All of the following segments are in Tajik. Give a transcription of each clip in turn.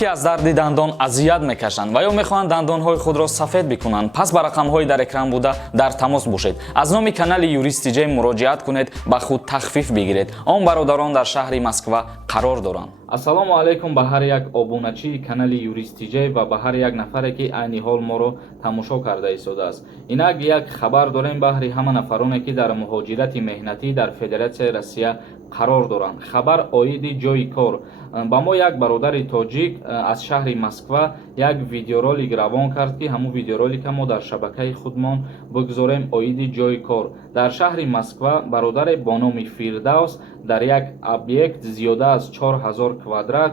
ки аз дарди дандон азият мекашанд ва ё мехоҳанд дандонҳои худро сафед бикунанд, пас ба рақамҳои дар экран буда дар тамос бошед. аз номи канали ЮРИСТ муроҷиат кунед, ба худ тахфиф бигиред. он бародарон дар шаҳри Москва қарор доранд. Ассалому алайкум ба ҳар як обуначии канали ЮРИСТ ва ба ҳар як нафаре ки айни ҳол моро тамошо карда истодааст. Инак як хабар дорем баҳри ҳама нафароне ки дар муҳоҷирати меҳнатӣ дар Федератсияи Россия қарор доранд. Хабар Оиди ҷойи кор. Ба мо як бародари тоҷик аз шаҳри Москва як видеоролик равон кард ки ҳамун видеоролика мо дар шабакаи худмон бигзорем. Оиди ҷойи кор. Дар шаҳри Москва бародаре бо номи Фирдавс дар як объект зиёда аз 4000 квадрат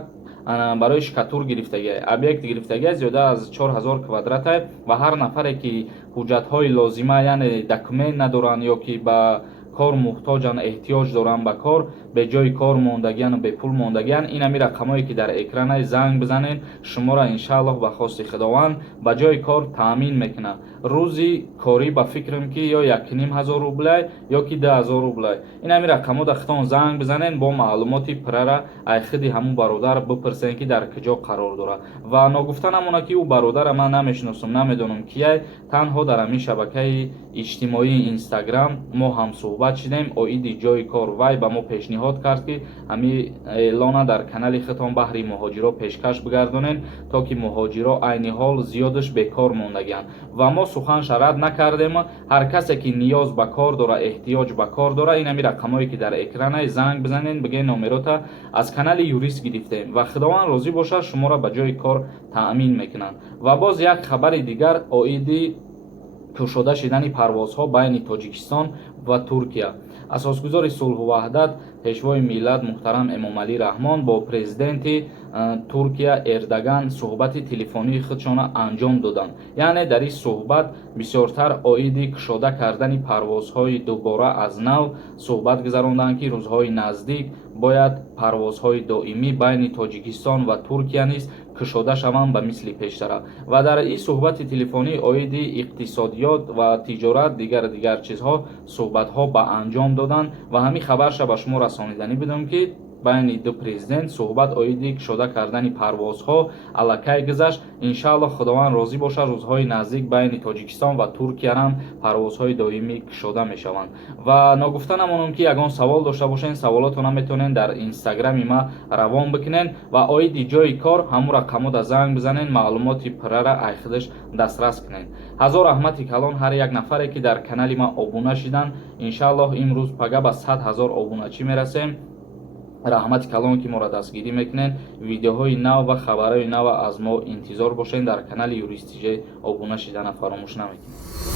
барои шикатур гирифтагӣ. Объект гирифтагӣ зиёда аз 4000 квадрат ва ҳар нафаре ки ҳуҷҷатҳои лозима, яъне документ надоранд ё ки ба кор муҳтоҷан, эҳтиёҷ доранд ба кор, беҷои кор мондагиян, бепул мондагиян, ин ҳами рақамҳое ки дар экрана занг бизанед, шуморо иншааллоҳ ба хости худованд ба ҷои кор таъмин мекунад. рӯзи корӣ ба фикрам ки ё 1500 рублай ё ки 10000 рублай. Ин ҳами рақамҳо дахтон занг бизанед, бо маълумоти пирара айхиди ҳамун бародар бипурсед ки дар куҷо қарор дорад. Ва ногуфта намонад ки ӯ бародара ман намешиносам, намедонам кияй. Танҳо дар ҳамин шабакаи иҷтимоии Инстаграм мо ҳамсуҳбат шидем. Оиди ҷойи кор вай ба мо пешниҳод кард ки ҳамин эълона дар канали хитон баҳри муҳоҷиро пешкаш бигардонем, то ки муҳоҷиро айни ҳол зиёдаш бекор мондагиянд. Ва мо суханша рад накардем. ҳар касе ки ниёз ба кор дора, эҳтиёҷ ба кор дора, ин ҳами рақамҳое ки дар экрана занг бизанед, бигӯед номерота аз канали юрист гирифтем ва худованд розӣ бошад шуморо ба ҷои кор таъмин мекунанд. Ва боз як хабари дигар, Оиди кушода шидани парвозҳо байни Тоҷикистон ва Туркия. Асосгузори сулҳу ваҳдат пешвои миллат муҳтарам Эмомалӣ Раҳмон бо президенти Туркия Эрдоган суҳбати телефонии худшона анҷом доданд. Яъне дар ин суҳбат бисёртар Оиди кушода кардани парвозҳои дубора аз нав суҳбат гузаронданд ки рӯзҳои наздик бояд парвозҳои доимӣ байни Тоҷикистон ва Туркия низ кушода шаванд ба мисли пештара. Ва дар ин суҳбати телефонӣ Оиди иқтисодиёт ва тиҷорат дигар чизҳо суҳбатҳо ба анҷом доданд ва ҳамин хабарша ба шумо расониданӣ будем ки байни ду президент суҳбат Оиди кушода кардани парвозҳо аллакай гузашт. Иншааллоҳ худованд розӣ бошад, рӯзҳои наздик байни Тоҷикистон ва Туркия ҳам парвозҳои доимӣ кушода мешаванд. Ва ногуфта намонам ки ягон савол дошта бошед, саволотона метавонед дар инстаграми ма равон бикунед ва Оиди ҷойи кор ҳамун рақамода занг бизанед, маълумоти пирара айхидаш дастрас кунед. ҳазор раҳмати калон ҳар як нафаре ки дар канали ма обуна шиданд. Иншааллоҳ имрӯз пага ба 100 000 обуначӣ мерасем. раҳмати калон ки моро дастгирӣ мекунед. видеоҳои нав ва хабарои нав аз мо интизор бошед. дар канали юрист обуна шидана фаромӯш намекунед.